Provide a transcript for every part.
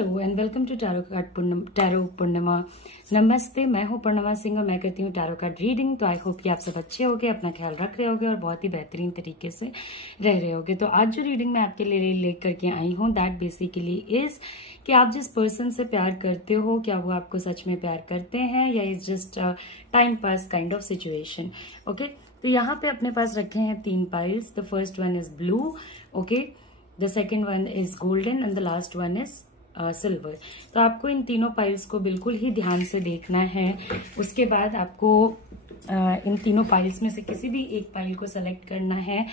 Hello and welcome to tarot Purnima. नमस्ते, मैं हूं पूर्णिमा सिंह और मैं करती हूं टैरो कार्ड रीडिंग। तो आई होप कि आप सब अच्छे होगे, अपना ख्याल रख रहे होगे और बहुत ही बेहतरीन तरीके से रह रहे होगे। तो आज जो रीडिंग मैं आपके लिए लेकर के आई हूं दैट बेसिकली इज कि आप जिस पर्सन से प्यार करते हो, क्या वो आपको सच में प्यार करते हैं या is just time pass kind of situation. Okay, तो यहाँ पे अपने पास रखे हैं 3 piles. The first one is blue, okay, the second one is golden and the last one is silver. तो आपको इन तीनों पाइल्स को बिल्कुल ही ध्यान से देखना है। उसके बाद आपको इन तीनों पाइल्स में से किसी भी एक पाइल को सेलेक्ट करना है।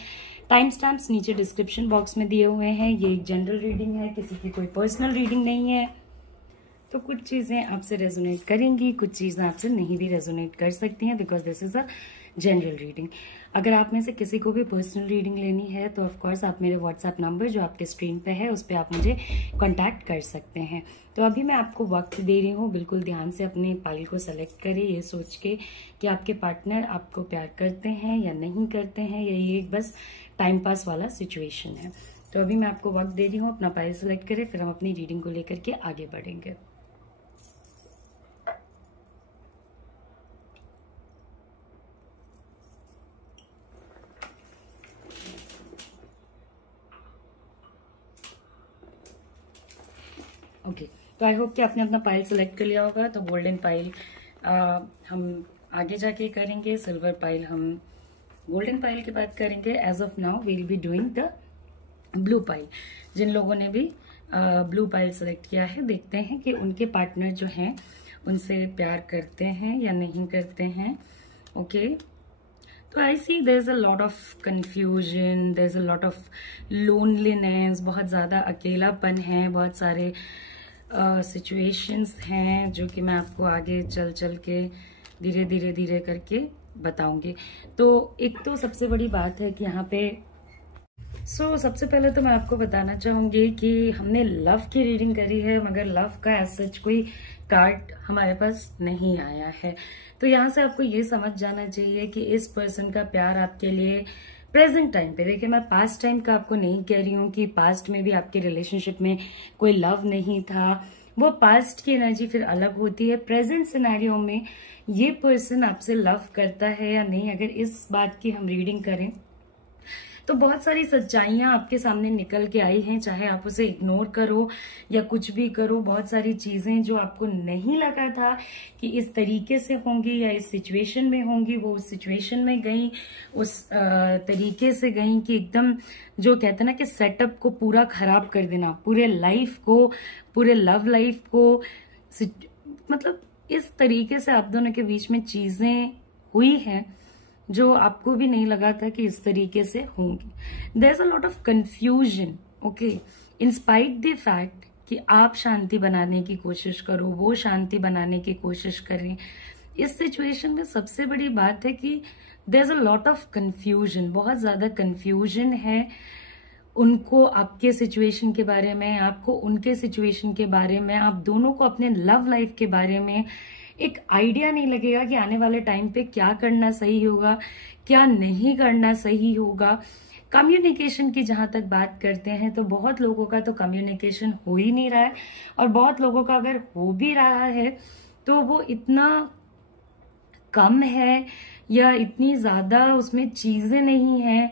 टाइम स्टैम्प्स नीचे डिस्क्रिप्शन बॉक्स में दिए हुए हैं। ये एक जनरल रीडिंग है, किसी की कोई पर्सनल रीडिंग नहीं है। तो कुछ चीजें आपसे रेजोनेट करेंगी, कुछ चीजें आपसे नहीं भी रेजोनेट कर सकती हैं because this is a general reading. अगर आप में से किसी को भी पर्सनल रीडिंग लेनी है तो ऑफ कोर्स आप मेरे व्हाट्सएप नंबर जो आपके स्क्रीन पे है उस पर आप मुझे कांटेक्ट कर सकते हैं। तो अभी मैं आपको वक्त दे रही हूँ, बिल्कुल ध्यान से अपने पाइल को सेलेक्ट करें ये सोच के कि आपके पार्टनर आपको प्यार करते हैं या नहीं करते हैं, या ये बस टाइम पास वाला सिचुएशन है। तो अभी मैं आपको वक्त दे रही हूँ, अपना पाइल सेलेक्ट करें, फिर हम अपनी रीडिंग को लेकर के आगे बढ़ेंगे। ओके, तो आई होप कि आपने अपना पाइल सेलेक्ट कर लिया होगा। तो गोल्डन पाइल हम आगे जाके करेंगे, सिल्वर पाइल हम गोल्डन पाइल की बात करेंगे। As of now we will be doing the blue pile. जिन लोगों ने भी ब्लू पाइल सेलेक्ट किया है, देखते हैं कि उनके पार्टनर जो हैं उनसे प्यार करते हैं या नहीं करते हैं। ओके, तो I see there is a lot of confusion, there is a lot of loneliness, बहुत ज्यादा अकेलापन है, बहुत सारे सिचुएशंस हैं जो कि मैं आपको आगे चल चल के धीरे करके बताऊंगी। तो एक तो सबसे बड़ी बात है कि यहाँ पे सबसे पहले तो मैं आपको बताना चाहूंगी कि हमने लव की रीडिंग करी है, मगर लव का एज सच कोई कार्ड हमारे पास नहीं आया है। तो यहाँ से आपको ये समझ जाना चाहिए कि इस पर्सन का प्यार आपके लिए प्रेजेंट टाइम पे, देखिए मैं पास्ट टाइम का आपको नहीं कह रही हूँ कि पास्ट में भी आपके रिलेशनशिप में कोई लव नहीं था, वो पास्ट की एनर्जी फिर अलग होती है। प्रेजेंट सिनेरियो में ये पर्सन आपसे लव करता है या नहीं, अगर इस बात की हम रीडिंग करें तो बहुत सारी सच्चाइयां आपके सामने निकल के आई हैं, चाहे आप उसे इग्नोर करो या कुछ भी करो। बहुत सारी चीजें जो आपको नहीं लगा था कि इस तरीके से होंगी या इस सिचुएशन में होंगी, वो उस सिचुएशन में गई, उस तरीके से गई कि एकदम जो कहते हैं ना कि सेटअप को पूरा खराब कर देना, पूरे लाइफ को, पूरे लव लाइफ को, मतलब इस तरीके से आप दोनों के बीच में चीजें हुई हैं जो आपको भी नहीं लगा था कि इस तरीके से होंगी। There is a lot of confusion, okay, in spite the fact कि आप शांति बनाने की कोशिश करो, वो शांति बनाने की कोशिश करें। इस सिचुएशन में सबसे बड़ी बात है कि there is a lot of confusion, बहुत ज्यादा कंफ्यूजन है उनको आपके सिचुएशन के बारे में, आपको उनके सिचुएशन के बारे में, आप दोनों को अपने लव लाइफ के बारे में एक आइडिया नहीं लगेगा कि आने वाले टाइम पे क्या करना सही होगा, क्या नहीं करना सही होगा। कम्युनिकेशन की जहां तक बात करते हैं तो बहुत लोगों का तो कम्युनिकेशन हो ही नहीं रहा है, और बहुत लोगों का अगर हो भी रहा है तो वो इतना कम है या इतनी ज्यादा उसमें चीजें नहीं है,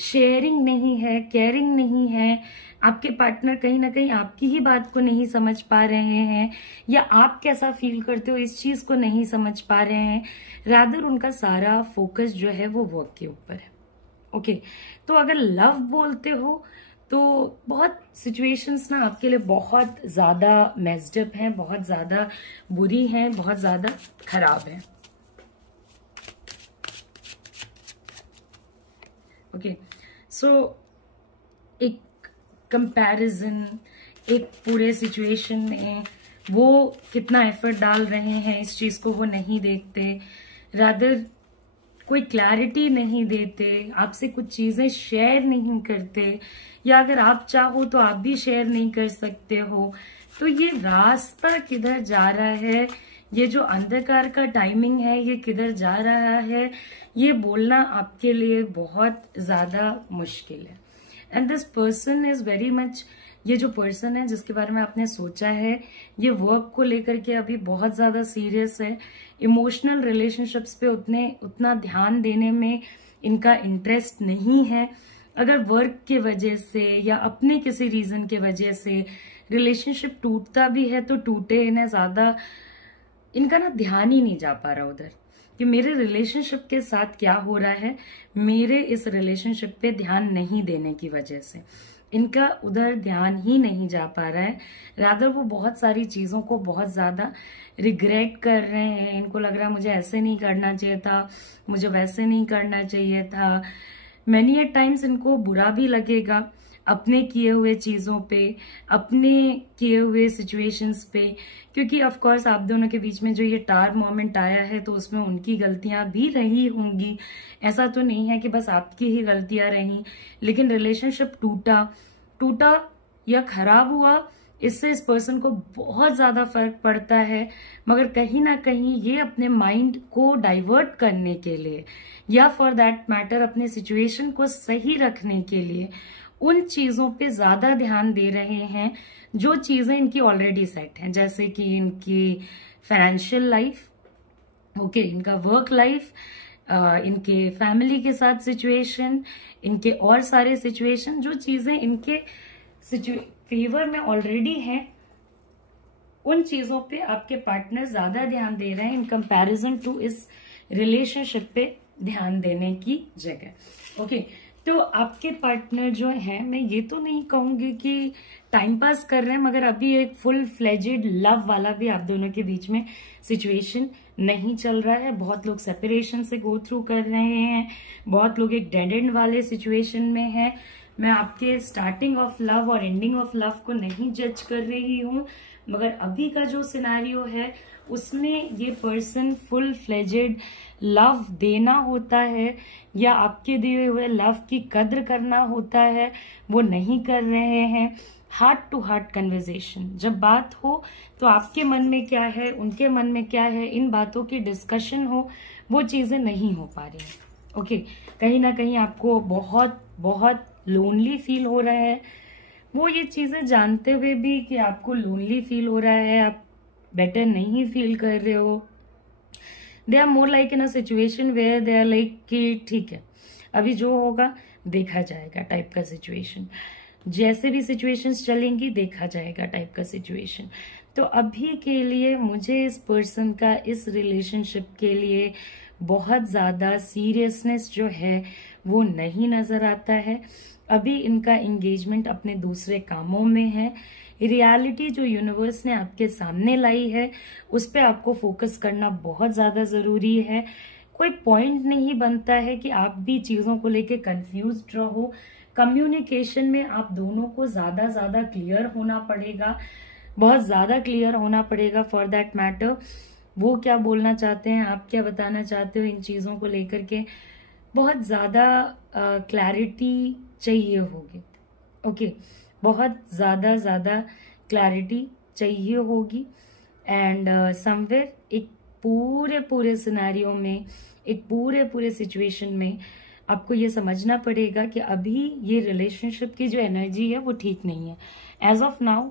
शेयरिंग नहीं है, केयरिंग नहीं है। आपके पार्टनर कहीं ना कहीं आपकी ही बात को नहीं समझ पा रहे हैं, या आप कैसा फील करते हो इस चीज को नहीं समझ पा रहे हैं। रादर उनका सारा फोकस जो है वो वर्क के ऊपर है। ओके, तो अगर लव बोलते हो तो बहुत सिचुएशंस ना आपके लिए बहुत ज्यादा मेस्ड अप हैं, बहुत ज्यादा बुरी हैं, बहुत ज्यादा खराब हैं। ओके, सो एक कंपैरिजन, एक पूरे सिचुएशन में वो कितना एफर्ट डाल रहे हैं इस चीज को वो नहीं देखते, रादर कोई क्लैरिटी नहीं देते, आपसे कुछ चीजें शेयर नहीं करते, या अगर आप चाहो तो आप भी शेयर नहीं कर सकते हो। तो ये रास्ता किधर जा रहा है, ये जो अंधकार का टाइमिंग है ये किधर जा रहा है, ये बोलना आपके लिए बहुत ज्यादा मुश्किल है। And this person is very much ये जो पर्सन है जिसके बारे में आपने सोचा है, ये वर्क को लेकर के अभी बहुत ज्यादा सीरियस है। इमोशनल रिलेशनशिप्स पे उतना ध्यान देने में इनका इंटरेस्ट नहीं है। अगर वर्क के वजह से या अपने किसी रीजन के वजह से रिलेशनशिप टूटता भी है तो टूटे, इन्हें ज्यादा इनका ना ध्यान ही नहीं जा पा रहा उधर कि मेरे रिलेशनशिप के साथ क्या हो रहा है। मेरे इस रिलेशनशिप पे ध्यान नहीं देने की वजह से इनका उधर ध्यान ही नहीं जा पा रहा है। रादर वो बहुत सारी चीजों को बहुत ज्यादा रिग्रेट कर रहे हैं। इनको लग रहा है मुझे ऐसे नहीं करना चाहिए था, मुझे वैसे नहीं करना चाहिए था। मैनी एट टाइम्स इनको बुरा भी लगेगा अपने किए हुए चीजों पे, अपने किए हुए सिचुएशंस पे, क्योंकि ऑफ कोर्स आप दोनों के बीच में जो ये टार मोमेंट आया है तो उसमें उनकी गलतियां भी रही होंगी। ऐसा तो नहीं है कि बस आपकी ही गलतियां रही, लेकिन रिलेशनशिप टूटा या खराब हुआ, इससे इस पर्सन को बहुत ज्यादा फर्क पड़ता है। मगर कहीं ना कहीं ये अपने माइंड को डाइवर्ट करने के लिए या फॉर दैट मैटर अपने सिचुएशन को सही रखने के लिए उन चीजों पे ज्यादा ध्यान दे रहे हैं जो चीजें इनकी ऑलरेडी सेट हैं, जैसे कि इनकी फाइनेंशियल लाइफ, ओके, इनका वर्क लाइफ, इनके फैमिली के साथ सिचुएशन, इनके और सारे सिचुएशन, जो चीजें इनके फेवर में ऑलरेडी हैं, उन चीजों पे आपके पार्टनर ज्यादा ध्यान दे रहे हैं इन कंपैरिजन टू इस रिलेशनशिप पे ध्यान देने की जगह। ओके, तो आपके पार्टनर जो है, मैं ये तो नहीं कहूंगी कि टाइम पास कर रहे हैं, मगर अभी एक फुल फ्लेजेड लव वाला भी आप दोनों के बीच में सिचुएशन नहीं चल रहा है। बहुत लोग सेपरेशन से गो थ्रू कर रहे हैं, बहुत लोग एक डेड एंड वाले सिचुएशन में हैं। मैं आपके स्टार्टिंग ऑफ लव और एंडिंग ऑफ लव को नहीं जज कर रही हूँ, मगर अभी का जो सिनेरियो है उसमें ये पर्सन फुल फ्लेजेड लव देना होता है या आपके दिए हुए लव की कद्र करना होता है, वो नहीं कर रहे हैं। हार्ट टू हार्ट कन्वर्सेशन जब बात हो तो आपके मन में क्या है, उनके मन में क्या है, इन बातों की डिस्कशन हो, वो चीजें नहीं हो पा रही हैं। ओके, कहीं ना कहीं आपको बहुत बहुत लोनली फील हो रहा है। वो ये चीजें जानते हुए भी कि आपको लोनली फील हो रहा है, आप बेटर नहीं फील कर रहे हो, they are more like in a situation where they are like कि ठीक है अभी जो होगा देखा जाएगा टाइप का सिचुएशन, जैसे भी सिचुएशंस चलेंगी देखा जाएगा टाइप का सिचुएशन। तो अभी के लिए मुझे इस पर्सन का इस रिलेशनशिप के लिए बहुत ज्यादा सीरियसनेस जो है वो नहीं नजर आता है। अभी इनका एंगेजमेंट अपने दूसरे कामों में है। रियलिटी जो यूनिवर्स ने आपके सामने लाई है उस पर आपको फोकस करना बहुत ज्यादा जरूरी है। कोई पॉइंट नहीं बनता है कि आप भी चीजों को लेके कंफ्यूज्ड रहो। कम्युनिकेशन में आप दोनों को ज्यादा क्लियर होना पड़ेगा, बहुत ज्यादा क्लियर होना पड़ेगा फॉर दैट मैटर। वो क्या बोलना चाहते हैं, आप क्या बताना चाहते हो, इन चीजों को लेकर के बहुत ज्यादा क्लैरिटी चाहिए होगी। ओके, बहुत ज्यादा क्लैरिटी चाहिए होगी। एंड समवेयर एक पूरे सिनेरियो में, एक पूरे सिचुएशन में आपको ये समझना पड़ेगा कि अभी ये रिलेशनशिप की जो एनर्जी है वो ठीक नहीं है। एज ऑफ नाउ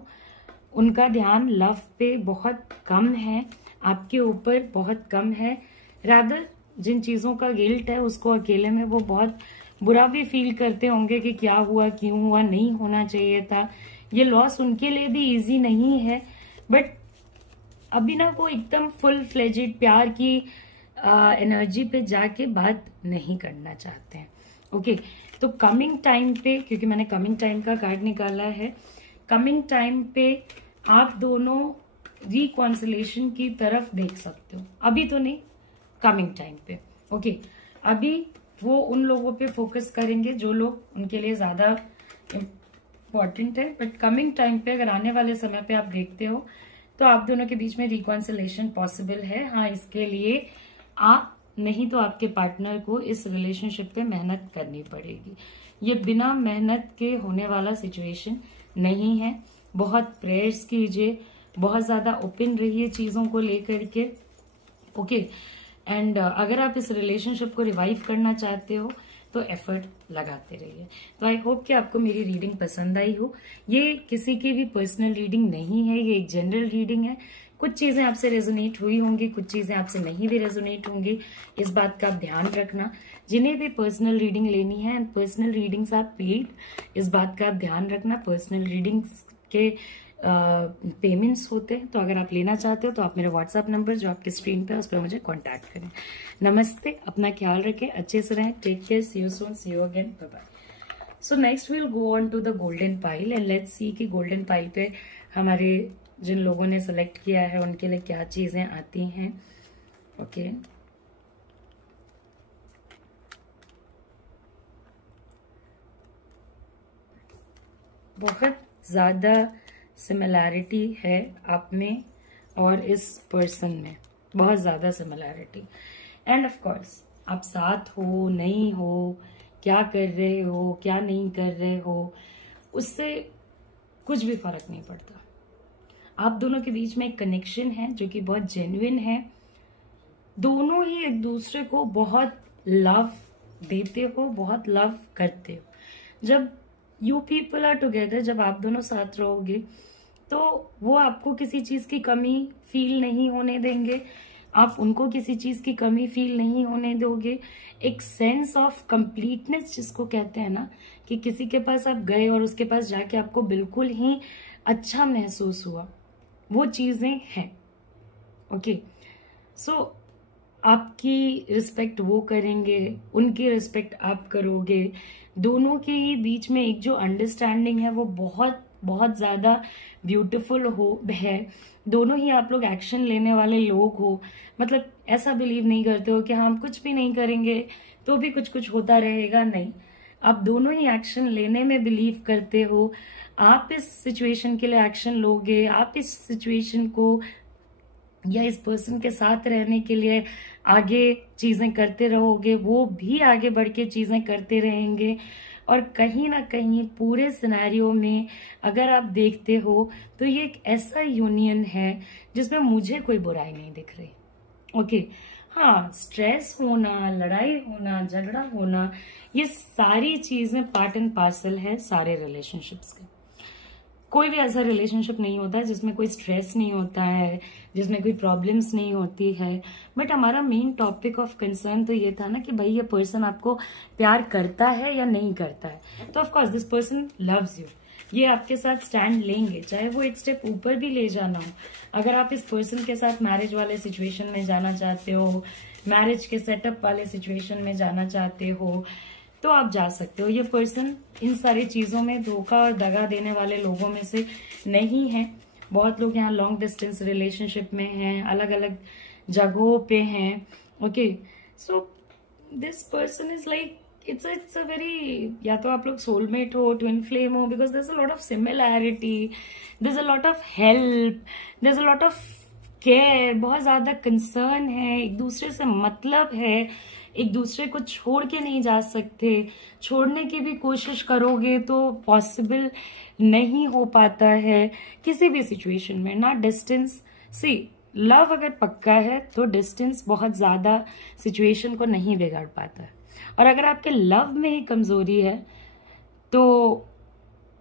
उनका ध्यान लव पे बहुत कम है, आपके ऊपर बहुत कम है। रादर जिन चीजों का गिल्ट है उसको अकेले में वो बहुत बुरा भी फील करते होंगे कि क्या हुआ, क्यों हुआ, नहीं होना चाहिए था। ये लॉस उनके लिए भी इजी नहीं है, बट अभी ना वो एकदम फुल फ्लेजेड प्यार की एनर्जी पे जाके बात नहीं करना चाहते हैं। ओके, तो कमिंग टाइम पे, क्योंकि मैंने कमिंग टाइम का कार्ड निकाला है, कमिंग टाइम पे आप दोनों रिकॉन्सिलेशन की तरफ देख सकते हो। अभी तो नहीं, कमिंग टाइम पे। ओके, अभी वो उन लोगों पे फोकस करेंगे जो लोग उनके लिए ज्यादा इम्पोर्टेंट है, बट कमिंग टाइम पे अगर आने वाले समय पे आप देखते हो तो आप दोनों के बीच में रिकॉन्सिलेशन पॉसिबल है। हाँ, इसके लिए आप नहीं तो आपके पार्टनर को इस रिलेशनशिप पे मेहनत करनी पड़ेगी। ये बिना मेहनत के होने वाला सिचुएशन नहीं है। बहुत प्रेयर्स कीजिए, बहुत ज्यादा ओपन रहिए चीजों को लेकर के। ओके, एंड अगर आप इस रिलेशनशिप को रिवाइव करना चाहते हो तो एफर्ट लगाते रहिए। तो आई होप कि आपको मेरी रीडिंग पसंद आई हो। ये किसी की भी पर्सनल रीडिंग नहीं है, ये एक जनरल रीडिंग है। कुछ चीजें आपसे रेजोनेट हुई होंगी, कुछ चीजें आपसे नहीं भी रेजोनेट होंगी, इस बात का आप ध्यान रखना। जिन्हें भी पर्सनल रीडिंग लेनी है and personal readings are paid, इस बात का आप ध्यान रखना। पर्सनल रीडिंग्स के पेमेंट्स होते हैं, तो अगर आप लेना चाहते हो तो आप मेरा व्हाट्सएप नंबर जो आपके स्क्रीन पे है उस पर मुझे कांटेक्ट करें। नमस्ते, अपना ख्याल रखें, अच्छे से रहें, take care, see you soon, see you again, bye bye. So next will go on to the golden pile and let's see कि गोल्डन पाइल पे हमारे जिन लोगों ने सेलेक्ट किया है उनके लिए क्या चीजें आती हैं। ओके, बहुत ज्यादा सिमिलैरिटी है आप में और इस पर्सन में, बहुत ज्यादा सिमिलैरिटी। एंड ऑफ कोर्स आप साथ हो नहीं हो, क्या कर रहे हो क्या नहीं कर रहे हो, उससे कुछ भी फर्क नहीं पड़ता। आप दोनों के बीच में एक कनेक्शन है जो कि बहुत जेन्युइन है। दोनों ही एक दूसरे को बहुत लव देते हो, बहुत लव करते हो। जब यू पीपल आर टुगेदर, जब आप दोनों साथ रहोगे तो वो आपको किसी चीज की कमी फील नहीं होने देंगे, आप उनको किसी चीज की कमी फील नहीं होने दोगे। एक सेंस ऑफ कंप्लीटनेस जिसको कहते हैं ना, कि किसी के पास आप गए और उसके पास जाके आपको बिल्कुल ही अच्छा महसूस हुआ, वो चीजें हैं। ओके, सो आपकी रिस्पेक्ट वो करेंगे, उनकी रिस्पेक्ट आप करोगे। दोनों के ही बीच में एक जो अंडरस्टैंडिंग है वो बहुत बहुत ज्यादा ब्यूटीफुल है। दोनों ही आप लोग एक्शन लेने वाले लोग हो, मतलब ऐसा बिलीव नहीं करते हो कि हम कुछ भी नहीं करेंगे तो भी कुछ कुछ होता रहेगा, नहीं। आप दोनों ही एक्शन लेने में बिलीव करते हो। आप इस सिचुएशन के लिए एक्शन लोगे, आप इस सिचुएशन को या इस पर्सन के साथ रहने के लिए आगे चीजें करते रहोगे, वो भी आगे बढ़ के चीजें करते रहेंगे। और कहीं ना कहीं पूरे सिनेरियो में अगर आप देखते हो तो ये एक ऐसा यूनियन है जिसमें मुझे कोई बुराई नहीं दिख रही। ओके, हाँ, स्ट्रेस होना, लड़ाई होना, झगड़ा होना, ये सारी चीजें पार्ट एंड पार्सल है सारे रिलेशनशिप्स के। कोई भी ऐसा रिलेशनशिप नहीं होता है जिसमें कोई स्ट्रेस नहीं होता है, जिसमें कोई प्रॉब्लम्स नहीं होती है। बट हमारा मेन टॉपिक ऑफ कंसर्न तो ये था ना कि भाई ये पर्सन आपको प्यार करता है या नहीं करता है। तो of course this person loves you, ये आपके साथ स्टैंड लेंगे, चाहे वो एक स्टेप ऊपर भी ले जाना हो। अगर आप इस पर्सन के साथ मैरिज वाले सिचुएशन में जाना चाहते हो, मैरिज के सेटअप वाले सिचुएशन में जाना चाहते हो, तो आप जा सकते हो। ये पर्सन इन सारी चीजों में धोखा और दगा देने वाले लोगों में से नहीं है। बहुत लोग यहाँ लॉन्ग डिस्टेंस रिलेशनशिप में हैं, अलग अलग जगहों पे हैं। Okay, so this person is like it's a very, या तो आप लोग सोलमेट हो, ट्विन फ्लेम हो, because there is a lot of similarity, there is a lot of help, there is a lot of care, बहुत ज्यादा concern है, एक दूसरे से मतलब है, एक दूसरे को छोड़ के नहीं जा सकते। छोड़ने की भी कोशिश करोगे तो पॉसिबल नहीं हो पाता है किसी भी सिचुएशन में ना। डिस्टेंस सी, लव अगर पक्का है तो डिस्टेंस बहुत ज्यादा सिचुएशन को नहीं बिगाड़ पाता है। और अगर आपके लव में ही कमजोरी है तो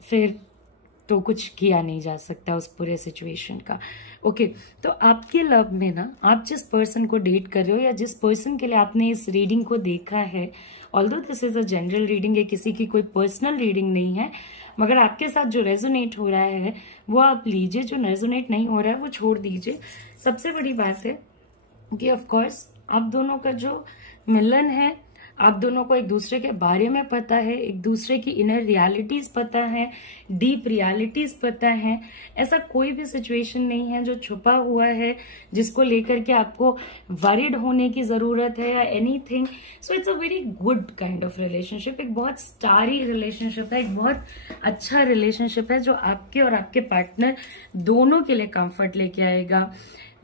फिर तो कुछ किया नहीं जा सकता उस पूरे सिचुएशन का। ओके, तो आपके लव में ना, आप जिस पर्सन को डेट कर रहे हो या जिस पर्सन के लिए आपने इस रीडिंग को देखा है, although this is a general reading, ये किसी की कोई पर्सनल रीडिंग नहीं है, मगर आपके साथ जो रेजोनेट हो रहा है वो आप लीजिए, जो रेजोनेट नहीं हो रहा है वो छोड़ दीजिए। सबसे बड़ी बात है कि ऑफ कोर्स आप दोनों का जो मिलन है, आप दोनों को एक दूसरे के बारे में पता है, एक दूसरे की इनर रियलिटीज पता है, डीप रियलिटीज पता है। ऐसा कोई भी सिचुएशन नहीं है जो छुपा हुआ है जिसको लेकर के आपको वरीड होने की जरूरत है या anything. So it's a very good kind of relationship, एक बहुत स्टारी रिलेशनशिप है, एक बहुत अच्छा रिलेशनशिप है जो आपके और आपके पार्टनर दोनों के लिए कंफर्ट लेके आएगा।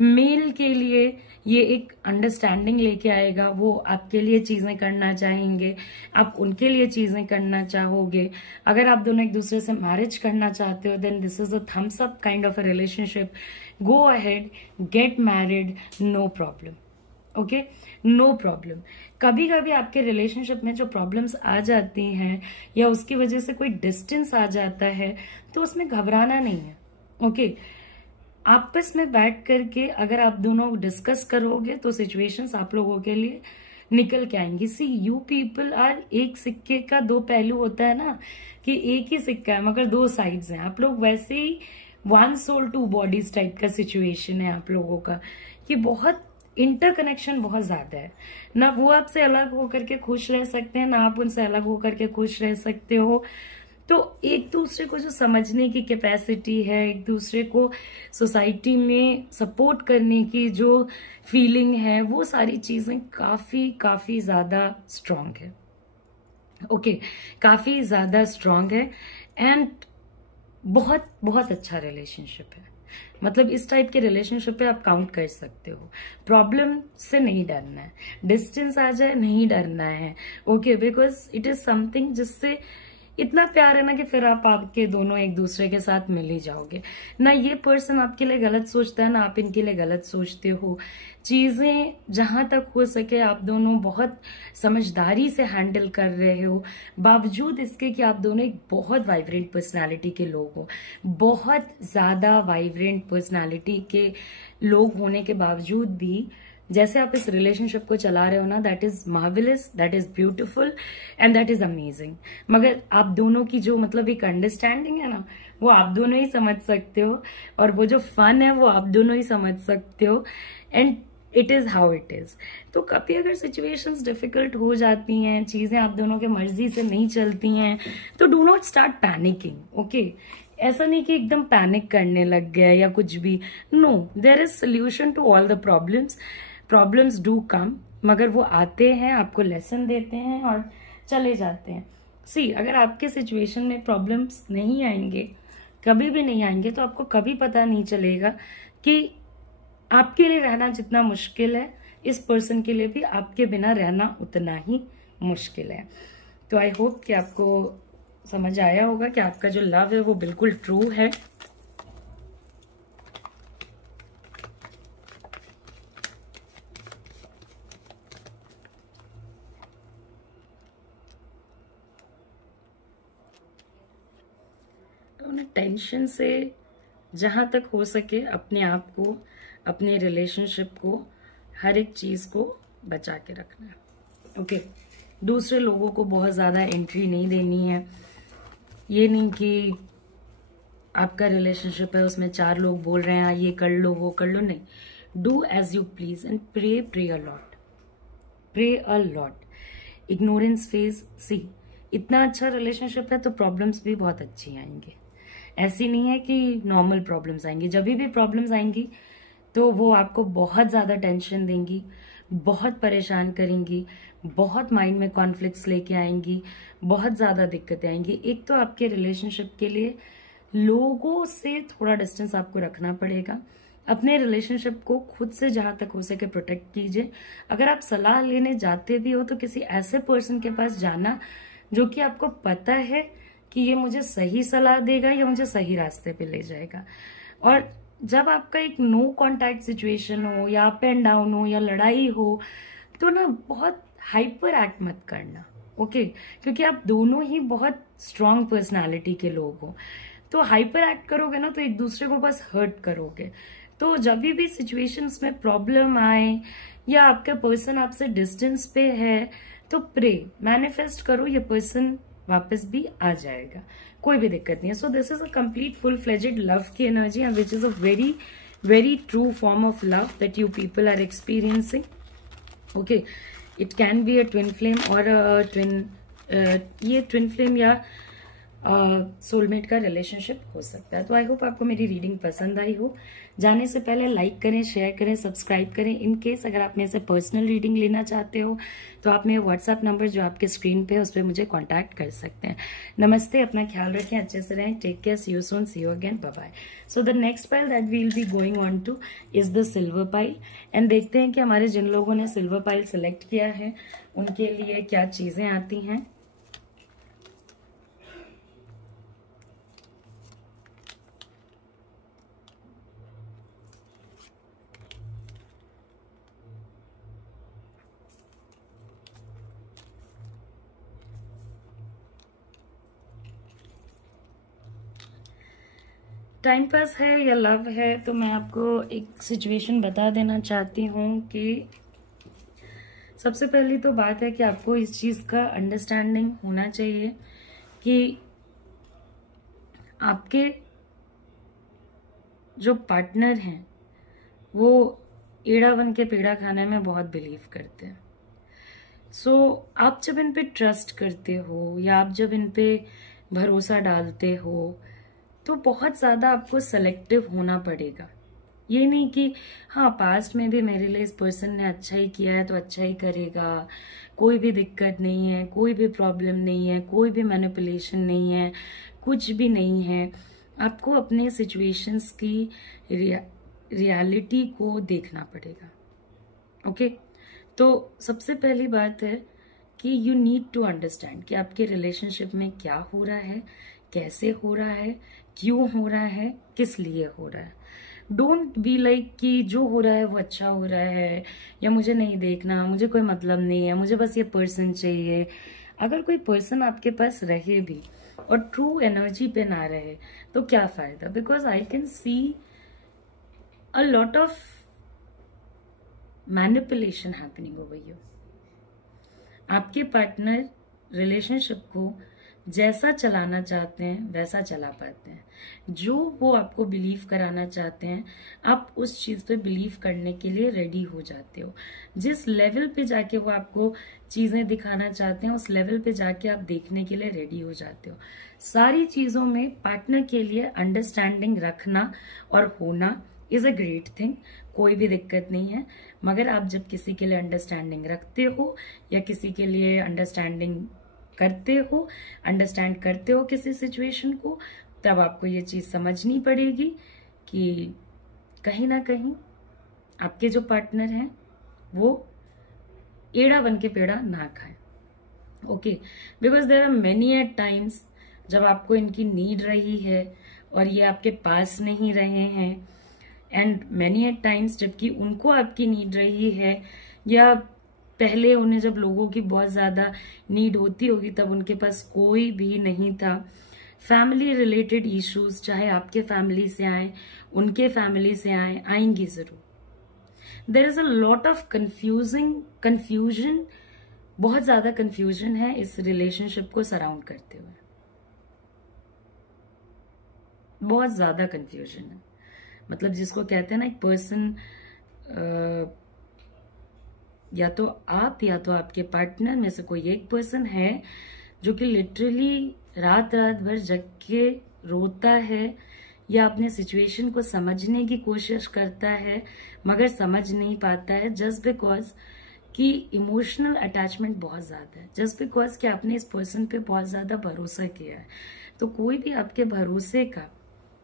मेल के लिए ये एक अंडरस्टैंडिंग लेके आएगा, वो आपके लिए चीजें करना चाहेंगे, आप उनके लिए चीजें करना चाहोगे। अगर आप दोनों एक दूसरे से मैरिज करना चाहते हो then this is a thumbs up kind of a relationship. Go ahead, get married, no problem. Okay, no problem. कभी कभी आपके रिलेशनशिप में जो प्रॉब्लम्स आ जाती हैं या उसकी वजह से कोई डिस्टेंस आ जाता है, तो उसमें घबराना नहीं है। ओके, आपस में बैठ करके अगर आप दोनों डिस्कस करोगे तो सिचुएशंस आप लोगों के लिए निकल के आएंगी। सी यू पीपल आर, एक सिक्के का दो पहलू होता है ना, कि एक ही सिक्का है मगर दो साइड्स हैं। आप लोग वैसे ही one soul two bodies type का सिचुएशन है आप लोगों का, कि बहुत इंटरकनेक्शन बहुत ज्यादा है। ना वो आपसे अलग होकर के खुश रह सकते हैं, ना आप उनसे अलग होकर के खुश रह सकते हो। तो एक दूसरे को जो समझने की कैपेसिटी है, एक दूसरे को सोसाइटी में सपोर्ट करने की जो फीलिंग है, वो सारी चीजें काफी काफी ज्यादा स्ट्रांग है। ओके, काफी ज्यादा स्ट्रांग है एंड बहुत बहुत अच्छा रिलेशनशिप है। मतलब इस टाइप के रिलेशनशिप पे आप काउंट कर सकते हो। प्रॉब्लम से नहीं डरना है, डिस्टेंस आ जाए नहीं डरना है। Okay, because it is something जिससे इतना प्यार है ना कि फिर आपके दोनों एक दूसरे के साथ मिल ही जाओगे। ना ये पर्सन आपके लिए गलत सोचता है, ना आप इनके लिए गलत सोचते हो। चीजें जहां तक हो सके आप दोनों बहुत समझदारी से हैंडल कर रहे हो, बावजूद इसके कि आप दोनों एक बहुत वाइब्रेंट पर्सनालिटी के लोग हो। बहुत ज्यादा वाइब्रेंट पर्सनालिटी के लोग होने के बावजूद भी जैसे आप इस रिलेशनशिप को चला रहे हो ना, that is marvellous, that is beautiful and that is amazing. मगर आप दोनों की जो मतलब एक अंडरस्टैंडिंग है ना, वो आप दोनों ही समझ सकते हो, और वो जो फन है वो आप दोनों ही समझ सकते हो। And it is how it is. तो कभी अगर सिचुएशंस डिफिकल्ट हो जाती हैं, चीजें आप दोनों के मर्जी से नहीं चलती हैं, तो do not start panicking. Okay, ऐसा नहीं कि एकदम पैनिक करने लग गया या कुछ भी। No, there is solution to all the problems. Problems do come, मगर वो आते हैं, आपको लेसन देते हैं और चले जाते हैं। सी, अगर आपके सिचुएशन में प्रॉब्लम्स नहीं आएंगे, कभी भी नहीं आएंगे, तो आपको कभी पता नहीं चलेगा कि आपके लिए रहना जितना मुश्किल है, इस पर्सन के लिए भी आपके बिना रहना उतना ही मुश्किल है। तो आई होप कि आपको समझ आया होगा कि आपका जो लव है वो बिल्कुल ट्रू है। टेंशन से जहां तक हो सके अपने आप को, अपने रिलेशनशिप को, हर एक चीज को बचा के रखना है। ओके, दूसरे लोगों को बहुत ज्यादा एंट्री नहीं देनी है। ये नहीं कि आपका रिलेशनशिप है उसमें चार लोग बोल रहे हैं ये कर लो वो कर लो, नहीं। Do as you please and pray a lot, pray a lot. Ignorance phase, see इतना अच्छा रिलेशनशिप है तो प्रॉब्लम्स भी बहुत अच्छी आएंगे। ऐसी नहीं है कि नॉर्मल प्रॉब्लम्स आएंगी। जब भी प्रॉब्लम्स आएंगी तो वो आपको बहुत ज्यादा टेंशन देंगी, बहुत परेशान करेंगी, बहुत माइंड में कॉन्फ्लिक्ट्स लेके आएंगी, बहुत ज्यादा दिक्कतें आएंगी। एक तो आपके रिलेशनशिप के लिए लोगों से थोड़ा डिस्टेंस आपको रखना पड़ेगा। अपने रिलेशनशिप को खुद से जहां तक हो सके प्रोटेक्ट कीजिए। अगर आप सलाह लेने जाते भी हो तो किसी ऐसे पर्सन के पास जाना जो कि आपको पता है कि ये मुझे सही सलाह देगा या मुझे सही रास्ते पे ले जाएगा। और जब आपका एक नो कांटेक्ट सिचुएशन हो या अप एंड डाउन हो या लड़ाई हो, तो ना बहुत हाइपर एक्ट मत करना। ओके, क्योंकि आप दोनों ही बहुत स्ट्रांग पर्सनालिटी के लोग हो। तो हाइपर एक्ट करोगे ना तो एक दूसरे को बस हर्ट करोगे। तो जब भी सिचुएशंस में प्रॉब्लम आए या आपका पर्सन आपसे डिस्टेंस पे है, तो प्रे, मैनिफेस्ट करो ये पर्सन वापस भी आ जाएगा, कोई भी दिक्कत नहीं है। So this is a complete full fledged love की energy and which is a very very true form of love that you people are experiencing. Okay, it can be a twin flame और ये twin flame या soulmate का relationship हो सकता है। तो I hope आपको मेरी रीडिंग पसंद आई हो। जाने से पहले लाइक करें, शेयर करें, सब्सक्राइब करें। इन केस अगर आप मेरे से पर्सनल रीडिंग लेना चाहते हो तो आप मेरे व्हाट्सएप नंबर जो आपके स्क्रीन पे है उस पर मुझे कांटेक्ट कर सकते हैं। नमस्ते, अपना ख्याल रखें, अच्छे से रहें, take care, see you soon, see you again, bye bye. So the next pile that we will be going on to is the silver pile and देखते हैं कि हमारे जिन लोगों ने सिल्वर पाइल सिलेक्ट किया है उनके लिए क्या चीजें आती हैं। टाइम पास है या लव है, तो मैं आपको एक सिचुएशन बता देना चाहती हूँ कि सबसे पहली तो बात है कि आपको इस चीज का अंडरस्टैंडिंग होना चाहिए कि आपके जो पार्टनर हैं वो एड़ा बन के पेड़ा खाने में बहुत बिलीव करते हैं। सो आप जब इन पे ट्रस्ट करते हो या आप जब इन पे भरोसा डालते हो तो बहुत ज़्यादा आपको सेलेक्टिव होना पड़ेगा। ये नहीं कि हाँ पास्ट में भी मेरे लिए इस पर्सन ने अच्छा ही किया है तो अच्छा ही करेगा, कोई भी दिक्कत नहीं है, कोई भी प्रॉब्लम नहीं है, कोई भी मैनिपुलेशन नहीं है, कुछ भी नहीं है। आपको अपने सिचुएशंस की रियलिटी को देखना पड़ेगा। ओके, तो सबसे पहली बात है कि यू नीड टू अंडरस्टैंड कि आपके रिलेशनशिप में क्या हो रहा है, कैसे हो रहा है, क्यों हो रहा है, किस लिए हो रहा है। डोंट बी लाइक कि जो हो रहा है वो अच्छा हो रहा है या मुझे नहीं देखना, मुझे कोई मतलब नहीं है, मुझे बस ये पर्सन चाहिए। अगर कोई पर्सन आपके पास रहे भी और ट्रू एनर्जी पे ना रहे तो क्या फायदा, because I can see a lot of manipulation happening over you. आपके पार्टनर रिलेशनशिप को जैसा चलाना चाहते हैं वैसा चला पाते हैं। जो वो आपको बिलीव कराना चाहते हैं आप उस चीज पे बिलीव करने के लिए रेडी हो जाते हो। जिस लेवल पे जाके वो आपको चीजें दिखाना चाहते हैं उस लेवल पे जाके आप देखने के लिए रेडी हो जाते हो। सारी चीजों में पार्टनर के लिए अंडरस्टैंडिंग रखना और होना इज अ ग्रेट थिंग, कोई भी दिक्कत नहीं है। मगर आप जब किसी के लिए अंडरस्टैंडिंग रखते हो या किसी के लिए अंडरस्टैंडिंग करते हो, अंडरस्टैंड करते हो किसी सिचुएशन को, तब आपको ये चीज समझनी पड़ेगी कि कहीं ना कहीं आपके जो पार्टनर हैं वो एड़ा बन के पेड़ा ना खाए। Okay, because there are many at times जब आपको इनकी नीड रही है और ये आपके पास नहीं रहे हैं, एंड मेनी एट टाइम्स जबकि उनको आपकी नीड रही है या पहले उन्हें जब लोगों की बहुत ज्यादा नीड होती होगी तब उनके पास कोई भी नहीं था। फैमिली रिलेटेड इश्यूज चाहे आपके फैमिली से आए उनके फैमिली से आए, आएंगी जरूर। There is a lot of confusion, बहुत ज्यादा कंफ्यूजन है इस रिलेशनशिप को सराउंड करते हुए, बहुत ज्यादा कंफ्यूजन है। मतलब जिसको कहते हैं ना एक पर्सन या तो आप या तो आपके पार्टनर में से कोई एक पर्सन है जो कि लिटरली रात रात भर जग के रोता है या अपने सिचुएशन को समझने की कोशिश करता है मगर समझ नहीं पाता है, जस्ट बिकॉज कि इमोशनल अटैचमेंट बहुत ज्यादा है, जस्ट बिकॉज कि आपने इस पर्सन पे बहुत ज्यादा भरोसा किया है। तो कोई भी आपके भरोसे का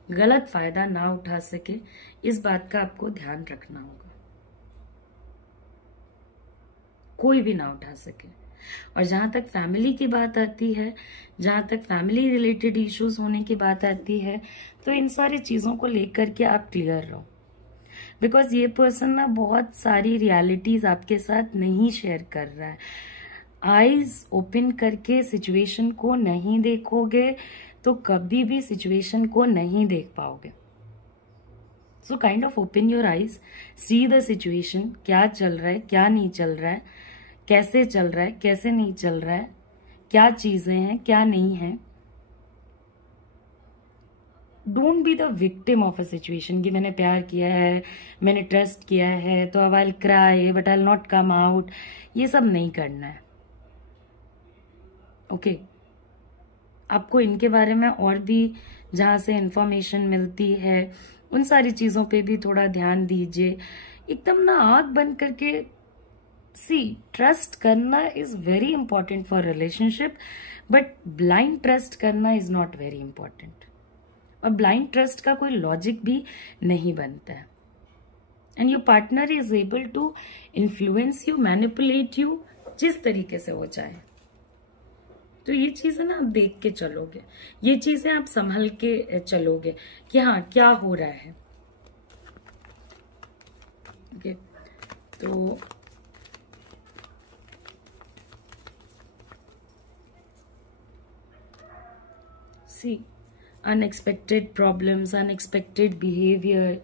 गलत फायदा ना उठा सके, इस बात का आपको ध्यान रखना होगा। कोई भी ना उठा सके। और जहां तक फैमिली की बात आती है, जहां तक फैमिली रिलेटेड इश्यूज होने की बात आती है, तो इन सारी चीजों को लेकर के आप क्लियर रहो। बिकॉज ये पर्सन ना बहुत सारी रियलिटीज आपके साथ नहीं शेयर कर रहा है। आईज ओपन करके सिचुएशन को नहीं देखोगे तो कभी भी सिचुएशन को नहीं देख पाओगे। So kind of open your eyes, see the situation, क्या चल रहा है, क्या नहीं चल रहा है, कैसे चल रहा है, कैसे नहीं चल रहा है, क्या चीजें हैं, क्या नहीं है। Don't be the victim of a situation कि मैंने प्यार किया है, मैंने ट्रस्ट किया है तो अब I cry but I not come out. ये सब नहीं करना है। ओके, आपको इनके बारे में और भी जहां से इंफॉर्मेशन मिलती है उन सारी चीजों पे भी थोड़ा ध्यान दीजिए। एकदम ना आंख बंद करके सी, ट्रस्ट करना is very important for relationship, but blind trust करना इज नॉट वेरी इंपॉर्टेंट। और ब्लाइंड ट्रस्ट का कोई लॉजिक भी नहीं बनता है। And your partner is able to influence you, manipulate you जिस तरीके से वो चाहे। तो ये चीजें ना आप देख के चलोगे, ये चीजें आप संभल के चलोगे कि हाँ क्या हो रहा है। ओके, तो सी, अनएक्सपेक्टेड प्रॉब्लम्स, अनएक्सपेक्टेड बिहेवियर,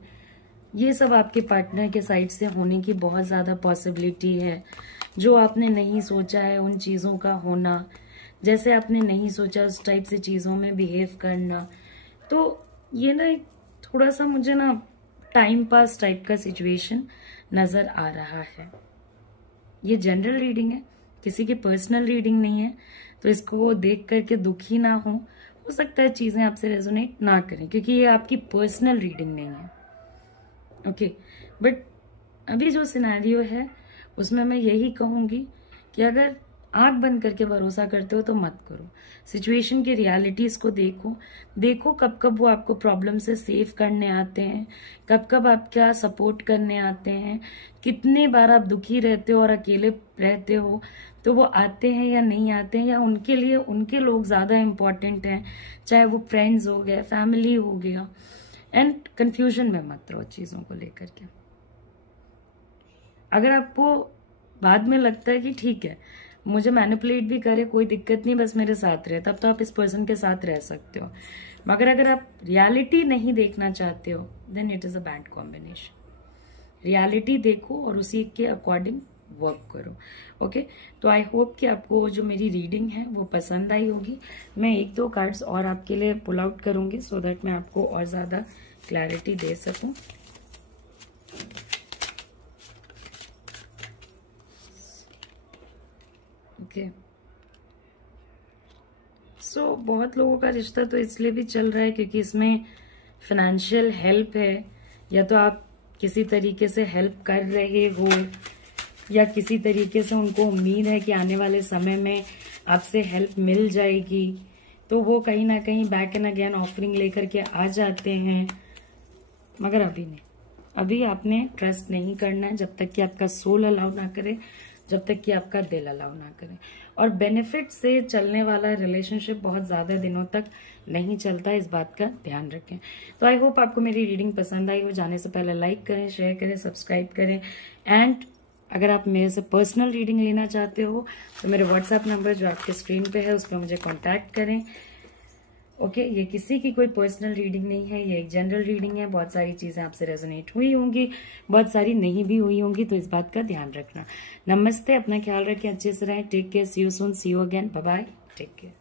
ये सब आपके पार्टनर के साइड से होने की बहुत ज़्यादा पॉसिबिलिटी है। जो आपने नहीं सोचा है उन चीज़ों का होना, जैसे आपने नहीं सोचा उस टाइप से चीज़ों में बिहेव करना। तो ये ना एक थोड़ा सा मुझे ना टाइम पास टाइप का सिचुएशन नज़र आ रहा है। ये जनरल रीडिंग है, किसी की पर्सनल रीडिंग नहीं है, तो इसको देख करके दुखी ना हो सकता है चीज़ें आपसे रेजोनेट ना करें, क्योंकि ये आपकी पर्सनल रीडिंग नहीं है। ओके, बट अभी जो सिनेरियो है उसमें मैं यही कहूँगी कि अगर आंख बंद करके भरोसा करते हो तो मत करो। सिचुएशन की रियलिटीज को देखो कब कब वो आपको प्रॉब्लम से सेव करने आते हैं, कब कब आपका सपोर्ट करने आते हैं। कितने बार आप दुखी रहते हो और अकेले रहते हो तो वो आते हैं या नहीं आते हैं, या उनके लिए उनके लोग ज्यादा इम्पोर्टेंट हैं, चाहे वो फ्रेंड्स हो गए, फैमिली हो गया। एंड कंफ्यूजन में मत रहो चीजों को लेकर के। अगर आपको बाद में लगता है कि ठीक है मुझे मैनिपुलेट भी करे कोई दिक्कत नहीं, बस मेरे साथ रहे, तब तो आप इस पर्सन के साथ रह सकते हो। मगर अगर आप रियलिटी नहीं देखना चाहते हो then it is a bad combination. Reality देखो और उसी के अकॉर्डिंग वर्क करो। ओके, तो आई होप कि आपको जो मेरी रीडिंग है वो पसंद आई होगी। मैं 1-2 कार्ड्स और आपके लिए पुल आउट करूंगी सो दैट मैं आपको और ज्यादा क्लैरिटी दे सकूं। ओके, सो बहुत लोगों का रिश्ता तो इसलिए भी चल रहा है क्योंकि इसमें फाइनेंशियल हेल्प है, या तो आप किसी तरीके से हेल्प कर रहे हो या किसी तरीके से उनको उम्मीद है कि आने वाले समय में आपसे हेल्प मिल जाएगी, तो वो कहीं ना कहीं बैक एंड अगेन ऑफरिंग लेकर के आ जाते हैं। मगर अभी नहीं, अभी आपने ट्रस्ट नहीं करना है जब तक कि आपका सोल अलाउ ना करे, जब तक कि आपका दिल अलाउ ना करे। और बेनिफिट से चलने वाला रिलेशनशिप बहुत ज्यादा दिनों तक नहीं चलता, इस बात का ध्यान रखें। तो आई होप आपको मेरी रीडिंग पसंद आई हो। जाने से पहले लाइक करें, शेयर करें, सब्सक्राइब करें। एंड अगर आप मेरे से पर्सनल रीडिंग लेना चाहते हो तो मेरे व्हाट्सएप नंबर जो आपके स्क्रीन पे है उस पर मुझे कॉन्टैक्ट करें। ओके, ये किसी की कोई पर्सनल रीडिंग नहीं है, ये एक जनरल रीडिंग है। बहुत सारी चीजें आपसे रेजोनेट हुई होंगी, बहुत सारी नहीं भी हुई होंगी, तो इस बात का ध्यान रखना। नमस्ते, अपना ख्याल रखें, अच्छे से रहें, take care, see you soon, see you again, bye bye, take care.